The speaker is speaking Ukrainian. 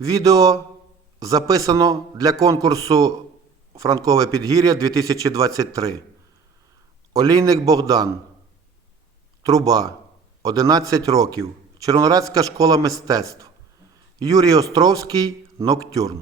Відео записано для конкурсу Франкове підгір'я 2023. Олійник Богдан. Труба. 11 років. Червонорадська школа мистецтв. Юрій Островський. Ноктюрн.